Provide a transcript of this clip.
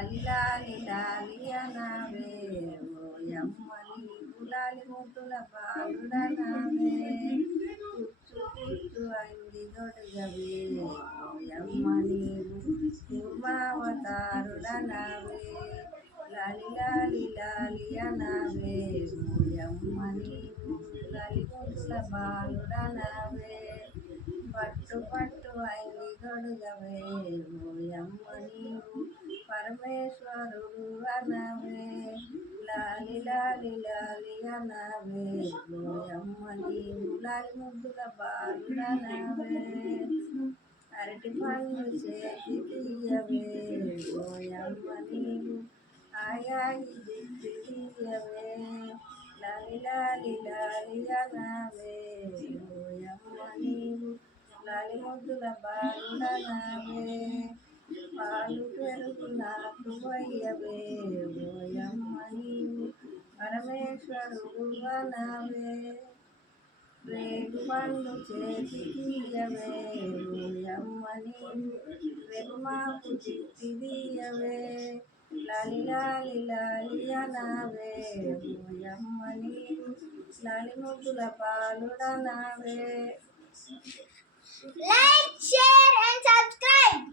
లాలి లాలి లాలి అనవే ఓయమ్మ నీవు లాలి ముద్దుల బాలుడనవే కుచ్చు కుచ్చు అంగి దొడగవే ఓయమ్మ నీవు కూర్మావతారుడనవే లాలి లాలి లాలి అనవే ఓయమ్మ నీవు లాలి ముద్దుల బాలుడనవే పట్టు పట్టు అంగి దొడగవే ఓయమ్మ నీవు పరమేశ్వరుడు అనవే లాలి లాలి లాలి అనవే ఓయమ్మ నీవు లాలి ముద్దుల బాలుడనవే అరటి పండు చేతికియవే ఓయమ్మ నీవు ఆయాగి దిద్దు తీయవే లాలి లాలి లాలి అనవే ఓయమ్మ నీవు లాలి ముద్దుల బాలుడనవే పాలు పెరుగు నాకు వయ్యవే ఓయమ్మ నీవు పరమేశ్వరుడు అనవే రేగు పండు చేతికియవే ఓయమ్మ నీవు వెనుమాకు చిట్టిదియవే లాలి లాలి లాలి అనవే ఓయమ్మ నీవు లాలి ముద్దుల బాలుడనవే. Like, share and subscribe.